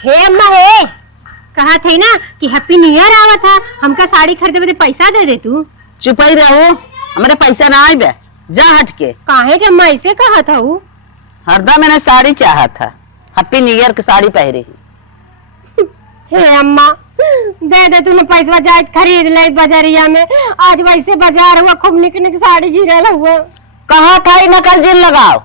हे अम्मा हे, कहा थे ना कि हैप्पी न्यू ईयर आवा था, हमका साड़ी खरीदे बदे पैसा दे दे तू। चुप ही रहो, हमारे पैसा ना आए बे, जा हट के। काहे के अम्मा ऐसे कहा था वो? हरदम मैंने साड़ी चाहा था, हैप्पी न्यू ईयर की साड़ी पहरी। हे अम्मा दे दे तूने पैसा, जाए खरीद ले बाजारिया में। आज वैसे बाजार हुआ, खूब निक निक साड़ी गिरल हुआ। कहा था नकल जिन लगाओ।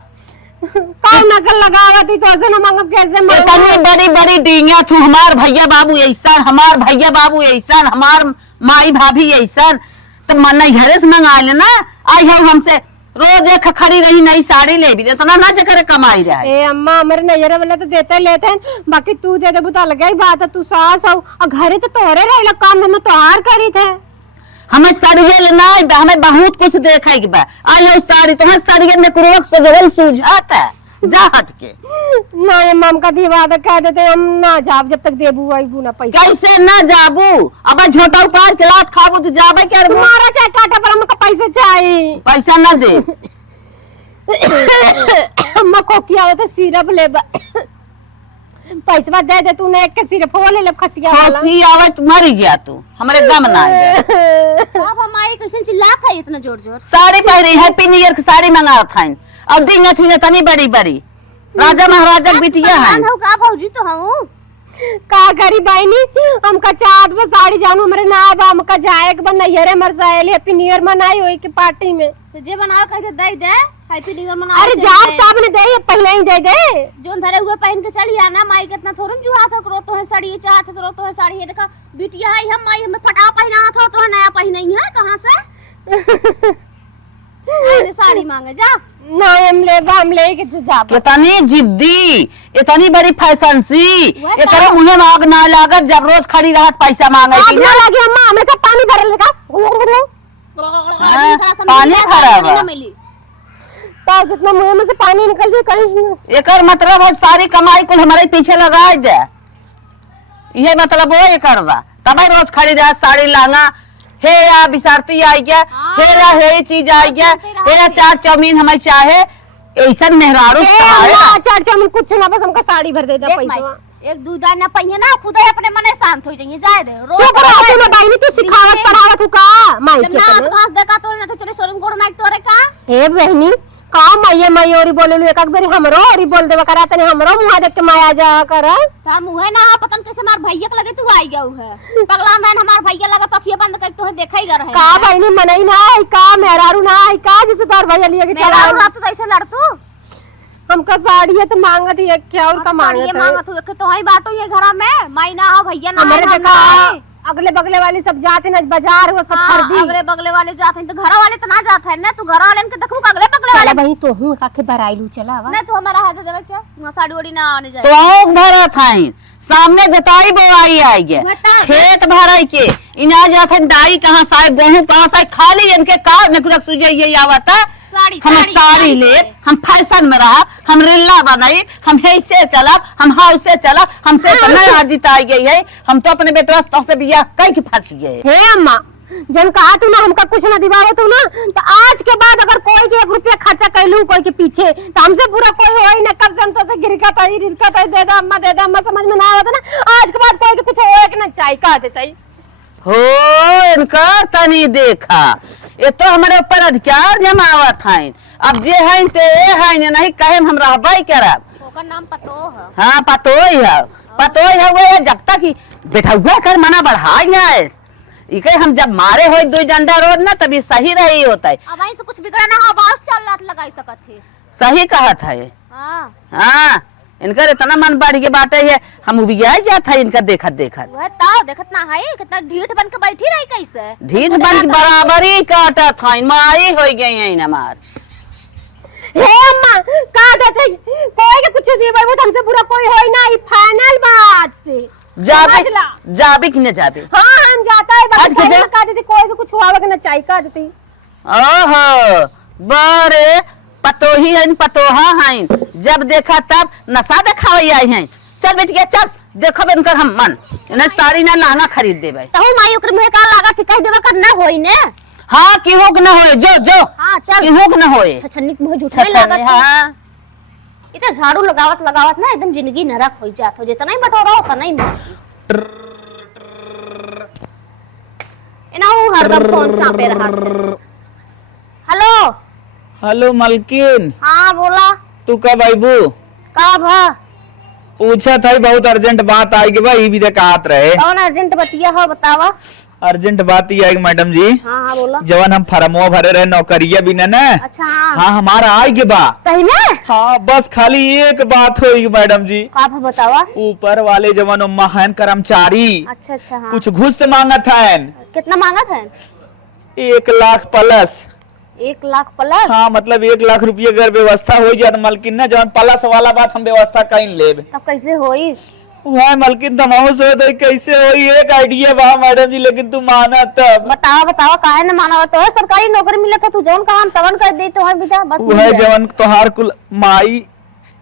कौन नकल लगावा तू? तो ऐसे न मांगब कैसे मांगब? इतनी बड़ी बड़ी डींगा तू, हमार भैया बाबू ऐसा, हमार भैया बाबू ऐसा, हमार माई भाभी ऐसा, तो मन घरे से मंगा लेना। आई है हमसे रोज एक खड़ी रही नई साड़ी ले भी दे, तो ना जकर कमाई रहा है। ए अम्मा हमारे नैयर वाला तो देते लेते हैं, बाकी तू दे दे बुता लगा ही बात है। तू सास हो और घरे तो तोहरे रहेला, काम में तोहार करी थे। हमें साड़िया लेना है, हमें बहुत कुछ देखा कि बा आई है साड़ी, तुम्हें साड़िया में कुरोक सजवल सूझाता है। जा हट के। ना अम्मा हम का दीवार कह देते, हम ना जाब जब तक देबू आई ना पैसा। कैसे ना जाबू? अब झोटा उपार के लात खाबू तो जाबे क्या? तुम्हारा चाहे काटा पर हमका पैसा चाहिए। पैसा ना दे। अम्मा को किया तो सिरप ले पैसा दे दे, तूने एक के सिरप वो ले ले खसिया वाला। खसी आवे तो मर जा तू, हमारे गम ना है। अब हमारी कैसे चिल्लात है इतना जोर जोर? साड़ी पहरी, हैप्पी न्यू ईयर की साड़ी मंगा था। अब दिन थी तनी बड़ी बड़ी राजा महाराजा की बिटिया है। का भौजी तो हूँ का करी बहनी, हमका चाँद में साड़ी जानू हमारे ना बा, हमका जाए के बन नैहरे मर जाए हैप्पी न्यू ईयर मनाई होई के पार्टी में। तो जे बनाओ कैसे दे दे हैप्पी न्यू ईयर मनाओ। अरे जाब तब ने दे, पहले ही दे दे। जोन धरे हुए पहन के चली आना, माई कितना थोरन जुहा था करो तो है साड़ी, चाहत करो तो है साड़ी। ये देखा बिटिया है, हम माई हमें फटा पहना था तो नया पहन ही है कहां से? अरे साड़ी मांगे जा ना हम ले के जाब। इतनी जिद्दी, इतनी बड़ी फैशन सी, ये करो मुझे आग ना लागत जब रोज खड़ी रहत पैसा मांगे आग ना लगे अम्मा, हमेशा पानी भरल का पानी खराब है। तो जितना मुंह में से पानी निकल जाए कहीं। एकर मतलब है सारी कमाई को हमारे पीछे लगा दे, ये मतलब वो एकर बा। तब रोज खड़ी रह साड़ी लांगा, हे या बिसारती आई गया, हे या हे चीज आई गया, हे या चार चाउमीन हमें चाहे ऐसा मेहरारू चार चाउमीन कुछ ना, बस हमका साड़ी भर दे दे पैसा। एक दूधा ना पहिए ना, खुद ही अपने मने शांत हो जाइए। जाए दे रोज चुप रहो तू ना बहनी, तू सिखावत पढ़ावत हु का माई के ना कहां देखा तो ना तो चले शोरूम कोड नाइक तोरे का। हे बहनी का माये मायोरी बोले लू, एक बारी हमरो औरी बोल देवा करा, तने हमरो मुंह देख के माया जा कर। तार मुंह ना पतन कैसे मार भैया के लगे तू आई गऊ है पगला बहन, हमार भैया लगा तकिया बंद कर तो देखा ही रहे का बहनी मनई ना है का, मेहरारू ना है का, जैसे तोर भैया लिए के चला रात तो ऐसे लड़तू। हमका साड़ी है तो मांगत है क्या और का साड़ी मांगत हो तो ही बाटो ये घरा में, माई ना हो भैया ना हमारे देखा अगले बगले वाली सब जाते ना बाजार वो सब खरीदी। अगले बगले वाले जाते हैं तो घर वाले तो ना जाते हैं ना, तू घर वाले के देखू अगले बगले वाले भाई तो हूं काके बराइलू चला वा मैं तो हमारा हाथ जरा क्या वहां साड़ी वाड़ी ना आने जाए तो भरा था सामने जताई बोआई आई गया खेत भरा के इना जाते दाई कहां साए गेहूं कहां साए खाली इनके का नकुरक सुजे ये आवता। हम साड़ी ले, हम फैशन में रहा, हम रिल्ला बनाई, हम ऐसे चला, हम हाउ से चला, हमसे तो नहीं आज जिताई गई है। हम तो अपने बेटा तो से बिया कई के फंस गए। हे अम्मा जन कहा तू ना हमका कुछ ना दिवाओ तू ना, तो आज के बाद अगर कोई के 1 रुपया खर्चा कैलू कोई के पीछे तो हमसे पूरा कोई होई ना। कब से हम तो से गिरकत है दे दे अम्मा दे दे अम्मा, समझ में ना आवत ना। आज के बाद कोई के कुछ होए के ना चाहिए का देतई हो इनका तनी देखा, ये तो हमारे ऊपर अधिकार जमावत है। अब जे है ते है नहीं कहे हम रहबई करब। ओकर नाम पतो है। हां पतोई है वो जब तक बैठा हुआ कर मना बढ़ाई है इके हम जब मारे हो 2 डंडा रोड ना तभी सही रही होता है। अब ऐसे कुछ बिगड़ा ना आवाज चल लात लगाई सकत थे। सही कहत है। हां हां इनका इतना मन बढ़ के बाटे है, हम उबिया जात है इनका देखत देखत। वह ताव देखत ना है कितना ढीठ बन के बैठी रही कैसे ढीठ बन के बराबरी काटत है, माई हो गई है हमार। हे अम्मा का देतई कोई के कुछ दिए वो हमसे पूरा कोई होई ना, ई फाइनल बात से जाबे कि न जाबे। हां हम जाता है बात का देती कोई के कुछ हुआ के ना चाहिए का देती। ओहो बारे पतोही है पतोहा है, जब देखा तब नशा दिखावे आई है। चल बेटी चल देखो इनकर हम मन इन्हें साड़ी ना लहंगा खरीद देबे। तहु माई ओकर मुहे का लागा थी कह देबा कर ना होई ने। हां की होक न होए जो जो हां चल की होक न होए छछन्नी मुहे झूठा लागा। हां इतना झाड़ू लगावत लगावत ना एकदम जिंदगी नरक हो जात हो, जितना ही बटोरा होता नहीं ना वो हरदम फोन चापे रहा। हेलो हेलो मलकिन, हाँ बोला। तू कब आईबू? कब है? पूछा था बहुत अर्जेंट बात आई कि भाई भी कहात रहे। कौन अर्जेंट बतिया हो बतावा। अर्जेंट बात ही आई मैडम जी, हाँ हाँ बोला। जवन हम फरमो भरे रहे नौकरिया भी न। अच्छा हाँ हाँ हमारा आई के बा। सही में? हाँ बस खाली एक बात होगी मैडम जी। आप बतावा। ऊपर वाले जवन महान कर्मचारी अच्छा अच्छा हाँ। कुछ घुस मांगत है। कितना मांगा था? 1 लाख प्लस। 1 लाख प्लस? हाँ मतलब 1 लाख रुपये अगर व्यवस्था हो जाए मलकिन न, जवन प्लस वाला बात हम व्यवस्था कहीं लेब। तब कैसे होई? वह मलकिन तमाम सोच कैसे होई, एक आइडिया बा मैडम जी, लेकिन तू माना तब। बतावा बतावा काहे न मानवा। तो सरकारी नौकरी मिले था, तू जौन काम तवन कर दे तो है बेटा बस। वह जवन तोहार कुल माई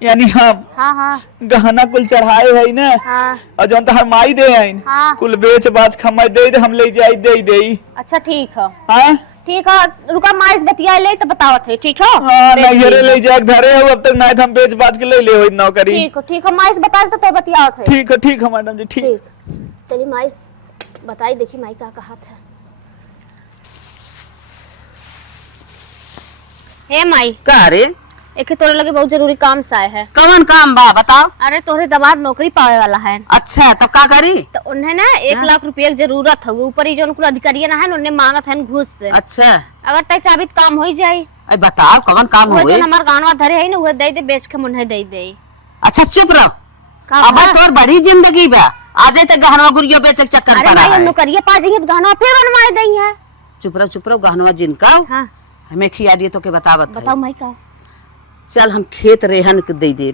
यानी हम हाँ हाँ गहना कुल चढ़ाए है न, हाँ और जवन तोहार माई दे है हाँ। कुल बेच बाज खमाई दे हम ले जाई दे। अच्छा ठीक है हाँ ठीक है, रुका माइस बतिया ले तो बतावत है। ठीक है हाँ नैहरे ले जाए धरे हो, अब तक नहीं हम बेच बाज के ले ले हो नौकरी। ठीक है माइस बता तो बतियावत है। ठीक है मैडम जी ठीक। चलिए माइस बताई, देखी माई का कहा था। हे माई का रे? एक तोरे लगे बहुत जरूरी काम सा है। कौन काम बा बताओ। अरे तोरे दामाद नौकरी पावे वाला है। अच्छा तब का करी? तो उन्हें ना 1 लाख रुपये की जरूरत है। ऊपर ही जो उनको अधिकारी ना है उन्हें मांगत है घूस से। अच्छा अगर तय चाबित काम हो जाये। अरे बताओ कौन काम वो हो जो हमार गानवा धरे है ना वो दे दे बेच के मुन्हे दे दे। अच्छा चुप रहो, का अब बा? तोर बड़ी जिंदगी बा, आज तक गहनवा गुड़िया बेच के चक्कर अरे पड़ा भाई हम है। नौकरिया पा जाएंगे तो गानवा फिर बनवाए देंगे। चुप रहो गहनवा जिनका हाँ हमें खिया दिए तो के बतावत है। बताओ माई का। चल हम खेत रेहन के दे दे।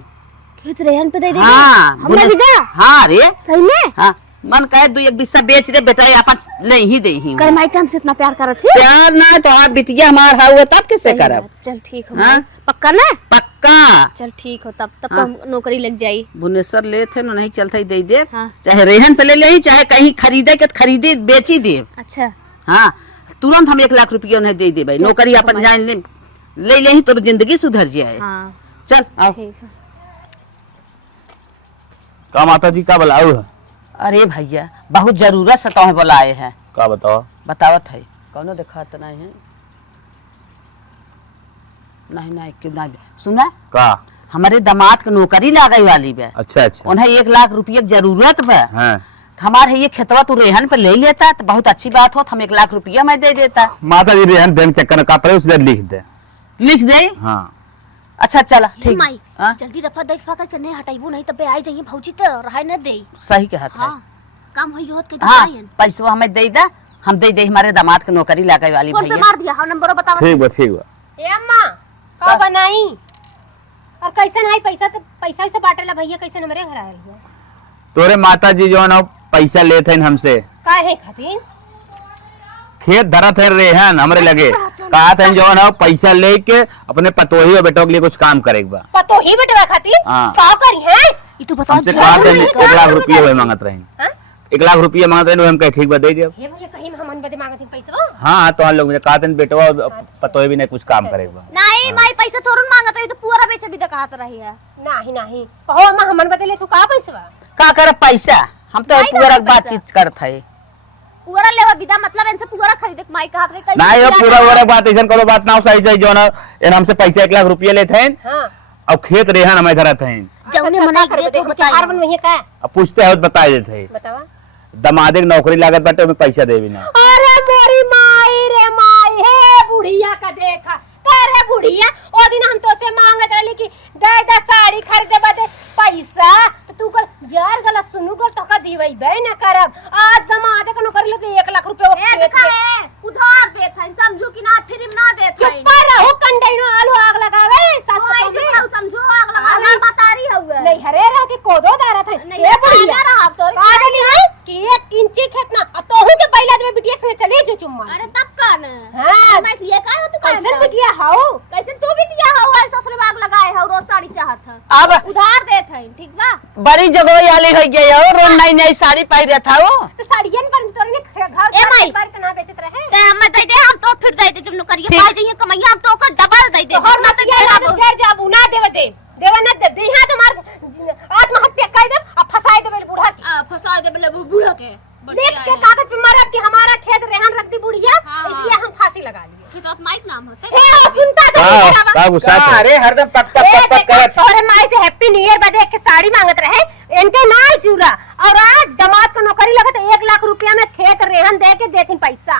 खेत रेहन पे दे दे। हाँ हमरा भी दे। हाँ रे सही में? हाँ मन कहे 2-1 बिस्सा बेच दे बेटा, अपन ले ही दे ही। कर माई के हमसे इतना प्यार करत थी। प्यार ना तो आप बिटिया हमार हुआ तब किससे करब? चल ठीक है हाँ? माई। पक्का ना? पक्का। चल ठीक हो तब हाँ। तो नौकरी लग जाई। भुवनेश्वर ले थे ना, नहीं चलता ही दे दे। हाँ। चाहे रेहन पे ले ले, चाहे कहीं खरीदे के खरीदे बेची दे। अच्छा हाँ तुरंत हम 1 लाख रुपया उन्हें दे दे भाई। नौकरी अपन जान ले ही तो जिंदगी सुधर जाए। हाँ चल आओ। ठीक है। का माता जी का बुलाऊ है? अरे भैया बहुत जरूरत से तो बुलाए हैं। का बताओ? बतावत है कौनो देखा तो नहीं है। नहीं क्यों नहीं सुना? का हमारे दामाद के नौकरी लागे वाली बे। अच्छा अच्छा उन्हें 1 लाख रुपये की जरूरत बे। हाँ। हमारे ये खेतवा तू रेहन पे ले लेता तो बहुत अच्छी बात हो, हम 1 लाख रुपया मैं दे देता। माता जी रेहन बैंक चक्कर का पड़े उसे लिख दे। लिख दे। हाँ अच्छा चला हे ठीक। माई हाँ? जल्दी रफा देख पा कर नहीं हटाइबो नहीं तबे आई जाइए भौजी तो रहाय न दे। सही कहत है। हां काम होई होत के हाँ दिखायन। पैसा हमें दे दा, हम दे दे हमारे दामाद के नौकरी लागे वाली फोन पे भैया। मार दिया हां नंबर बताओ। ठीक बा। ए अम्मा का बनाई और कैसे नहीं पैसा तो पैसा से बाटेला भैया, कैसे हमरे घर आयल हुआ? तोरे माता जी जो ना पैसा लेते हैं हमसे, काहे खातिर? खेत धरत है रेहन हमरे लगे, कहा था जो ना पैसा लेके अपने पतोही और बेटों के लिए कुछ काम करेगा। पतो ही बेटवा खातिर हाँ। का करी है? ई तू बताओ। हमसे कहा था 1 लाख रुपये वही मांगत रहे। हां 1 लाख रुपये मांगत रहे, हम कहे ठीक बा दे दियो। हे भैया सही में हमन बदे मांगत पैसा। हाँ तो हम लोग मुझे कहा था बेटवा पतोही भी नहीं कुछ काम करेगा। नहीं माई पैसा थोरन मांगत है तो पूरा बेच भी कहत रही है। नहीं कहो अम्मा हमन बदे ले तू का पैसा? का कर पैसा हम तो नहीं पूरा ना पैसा। बातचीत करत है। पूरा लेवा विदा मतलब इनसे पूरा खरीदे माई कहत रही। नहीं ये पूरा बात ऐसा करो बात ना सही जो ना इन हमसे पैसा 1 लाख रुपये लेते हैं हां और खेत रेहन हमें धरत हैं। जौने मना दे तो बताई। हार बन वही का अब पूछते हैं तो बता देते हैं। बतावा। दमादे की नौकरी लागत बाटे में पैसा दे भी ना। अरे मोरी माई रे माई हे बुढ़िया का देखा का रे बुढ़िया ओ दिन हम तो से मांगत रहली कि दे साड़ी खरीदे बदे पैसा तू कर यार गला सुनु कर तो का दीवई बे ना करब। आज जमादे का नौकरी लेके 1 लाख रुपए उधार देत है समझो कि ना फ्री में ना देत है। चुप रहो कंडेनो आलू आग लगावे सास ओए तो चुप समझो आग लगा ना बता रही हुए। नहीं हरे रह के कोदो दारा था नहीं, ये बुढ़िया खाना रहा तो का देली है कि 1 इंची खेत ना अब तोहू के पहला में बिटिया संगे चली जो चुम्मा। अरे तब का न हां मैं ये का हो तू कैसे बिटिया हाओ कैसे तू भी दिया हो और ससुर बाग लगाए हो रोज साड़ी चाहत है। अब उधार देत है ठीक बा। बड़ी जगह वाली हो गई हो, रोज नई साड़ी पहन था वो। तो साड़ियन पर तोरे ने घर ए माई। पर तना बेचत रहे ते हम दे दे हम तो फिर दे दे तुम करिए पा जाइए कमैया हम तो का डबल दे दे। और मत घेर जाबू ना देव दे देवे न दे यहाँ तुम्हार आत्महत्या कर दे अब फसाए देवे बूढ़ा की फसा दे बोले बूढ़ा के लिख के कागज पे मारा कि हमारा खेत रेहन रख दी बुढ़िया इसलिए हम फांसी लगा लिए खेत माइक नाम होता हे सुनता तो का गुस्सा था? अरे हरदम पक पक पक पक करत तोरे माई से हैप्पी न्यू ईयर बर्थडे के साड़ी मांगत रहे इनके ना चूरा और आज दामाद को नौकरी लगा तो 1 लाख रुपया में खेत रेहन दे के देथिन पैसा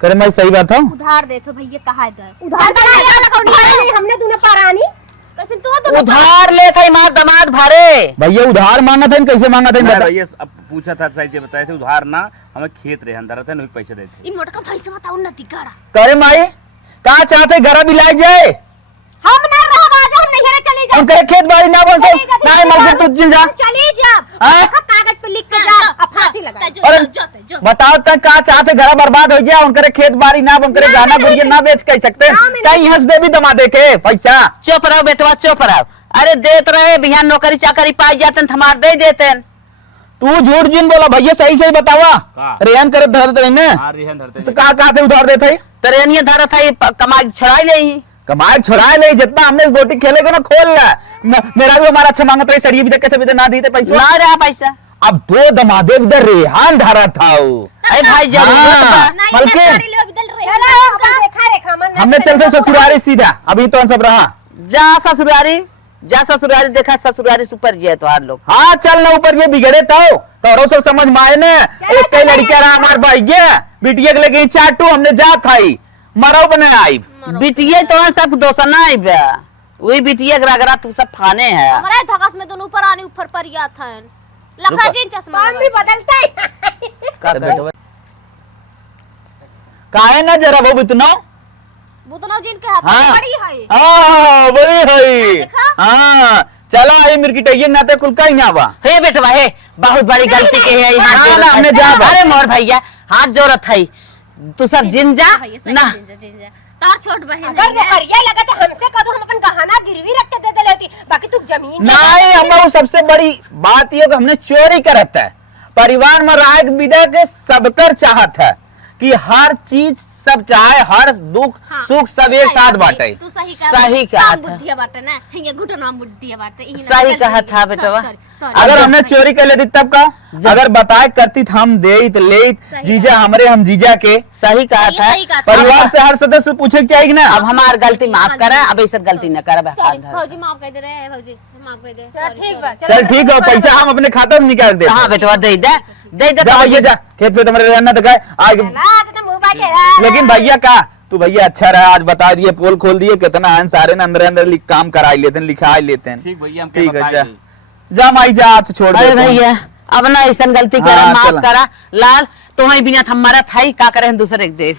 करे मैं सही बात हूँ। उधार दे तो भैया कहा दे उधार नहीं हमने तूने परानी कैसे तो उधार ले थे माँ दमाद भारे भैया उधार मांगा था कैसे मांगा था मैं बता। भैया अब पूछा था सही से बताए थे उधार ना हमें खेत रहे अंदर थे नहीं पैसे देते ई मोटका पैसा बताओ ना तिगाड़ा करे माई कहाँ चाहते घर भी लाई जाए हम ना रहा बाजा हम नहीं चली जा उनके खेत बाड़ी ना बोल सो ना मर तू जिन जा चली जा हाँ? कागज पे लिख के जा अब फांसी लगा अरे बताओ तक कहाँ चाहते घर बर्बाद हो जाए उनके खेत बाड़ी ना उनके गाना गुड़िया ना बेच कह सकते कहीं हंस दे भी दमा दे के पैसा चुप रहो बेटवा चुप रहो। अरे देत रहे बिहान नौकरी चाकरी पाई जाते हमार दे देते। तू झूठ जिन बोला भैया सही सही बतावा का? रेहन करे धरत रहे ने हाँ रेहन धरते तो कहाँ थे उधार देते तरेनिया धरा था कमाई छड़ाई ले कमाए छुड़ाए ले जितना हमने गोटी खेलेगा ना खोल ला मेरा भी हमारा अच्छा मांगता है सड़ी भी देखे थे ना दी थे पैसा ना रहा पैसा। अब 2 दमादे इधर रेहान धरा था वो। अरे भाई जरूरत बा। बल्कि देखा रेखा मन हमने चलते ससुरारी सीधा अभी तो सब रहा जा ससुरारी देखा ससुरारी सुपर जी है तो हर लोग। हाँ चल ना ऊपर ये बिगड़े तो सब समझ में आए ने एक कई लड़किया रहा हमारे भाई गया बिटिया के लेके चाटू हमने जा था मरो बने आई बिटिया तो सब दोस्त ना आई बे वही बिटिया गरा तू सब फाने है। हमारे धगस में दोनों ऊपर आने ऊपर पर या था लखा जी चश्मा कौन भी बदलता है काहे ना जरा वो इतना बुतनो जिन के हाथ हाँ। बड़ी है हाँ बड़ी है देखा? हाँ चला आई मिर्किटैया नाते कुल का ही आवा हे बेटवा हे बहुत बड़ी गलती के है हाथ ना, जोड़त ना, है। हमने जा बा। अरे मोर भैया हाथ जोड़त है तू सब जिन जा ना तार छोट बहन अगर नौकरिया लगा तो हमसे कदो हम अपन गहना गिरवी रख के दे दे लेती बाकी तू जमीन नहीं हमारा सबसे बड़ी बात ये कि हमने चोरी करत है परिवार में राय विदा के सबकर चाहत है कि हर चीज सब चाहे हर दुख सुख सब एक साथ बांटे तू सही सही कहा था। बुद्धिया बाटे ना ये घुटना बुद्धिया बाटे सही कहा था बेटवा। अगर हमने चोरी कर लेती तब का अगर बताए करती हम दे ले जीजा हमरे हम जीजा के सही कहा था। सही कहा था। परिवार से हर सदस्य पूछे के चाहिए ना अब हमार गलती माफ करा अब ऐसा गलती न कर सॉरी भौजी माफ कर दे रहे हैं भौजी माफ कर दे चल ठीक बा चल ठीक है पैसा हम अपने खाता से निकाल दे हाँ बेटवा दे जा भैया जा खेत पे तुम्हारे रहना दिखाए आज तो मुंह बाटे लेकिन भैया का तू भैया अच्छा रहा आज बता दिए पोल खोल दिए कितना है सारे ने अंदर काम कराई लेते हैं लिखाई लेते हैं ठीक भैया हम ठीक है बताए जा थे। जा माई जा आप छोड़ अरे देते हैं। भैया अब ना ऐसा गलती हाँ, करा चला। माफ करा लाल तुम्हारी बिना हमारा था ही का करे दूसरे एक देर